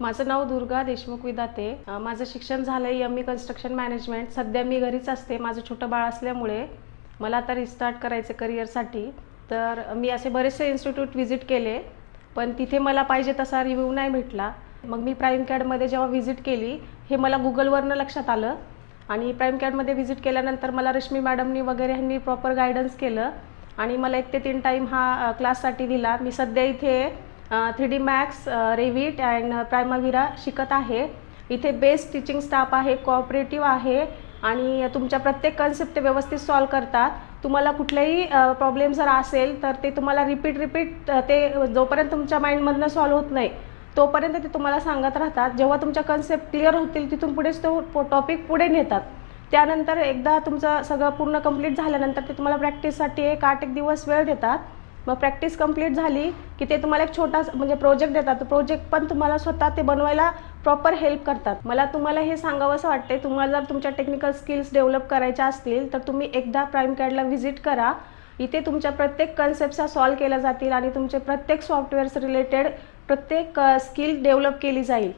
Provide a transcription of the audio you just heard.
माझं नाव दुर्गा देशमुख विदाते। माझं शिक्षण झालंय एम.ई. Construction management. सध्या मी घरीच असते, माझं छोटं बाळ असल्यामुळे मला आता रिस्टार्ट करायचं करिअरसाठी। तर मी असे बरेचसे इन्स्टिट्यूट व्हिजिट केले, पण तिथे मला पाहिजे तसा रिव्ह्यू नाही भेटला। मग मी प्राईम कॅडमध्ये जेव्हा व्हिजिट केली, हे मला गुगलवरनं लक्षात आलं आणि प्राईम कॅडमध्ये व्हिजिट केल्यानंतर मला रश्मी मॅडमनी वगैरे ह्यांनी प्रॉपर गायडन्स केलं आणि मला 1 ते 3 टाईम हा क्लाससाठी दिला। मी सध्या इथे 3D मॅक्स, रेविट अँड प्रायमाविरा शिकत आहे। इथे बेस्ट टीचिंग स्टाफ आहे, कोऑपरेटिव्ह आहे आणि तुमच्या प्रत्येक कन्सेप्ट ते व्यवस्थित सॉल्व करतात। तुम्हाला कुठलेही प्रॉब्लेम जर असेल तर ते तुम्हाला रिपीट ते जोपर्यंत तुमच्या माइंडमधनं सॉल्व होत नाही तोपर्यंत ते तुम्हाला सांगत राहतात। जेव्हा तुमच्या कन्सेप्ट क्लिअर होतील तिथून पुढेच तो टॉपिक पुढे नेतात। त्यानंतर एकदा तुमचं सगळं पूर्ण कंप्लीट झाल्यानंतर ते तुम्हाला प्रॅक्टिससाठी 8 दिवस वेळ देतात। मग प्रॅक्टिस कंप्लीट झाली की ते तुम्हाला एक छोटा म्हणजे प्रोजेक्ट देतात। तो प्रोजेक्ट पण तुम्हाला स्वतः ते बनवायला प्रॉपर हेल्प करतात। मला तुम्हाला हे सांगावंसं वाटते, तुम्हाला जर तुमच्या टेक्निकल स्किल्स डेव्हलप करायच्या असतील तर तुम्ही एकदा प्राईम कॅडला व्हिजिट करा। इथे तुमच्या प्रत्येक कन्सेप्टचा सॉल्व केल्या जातील आणि तुमचे प्रत्येक सॉफ्टवेअर्स रिलेटेड प्रत्येक स्किल डेव्हलप केली जाईल।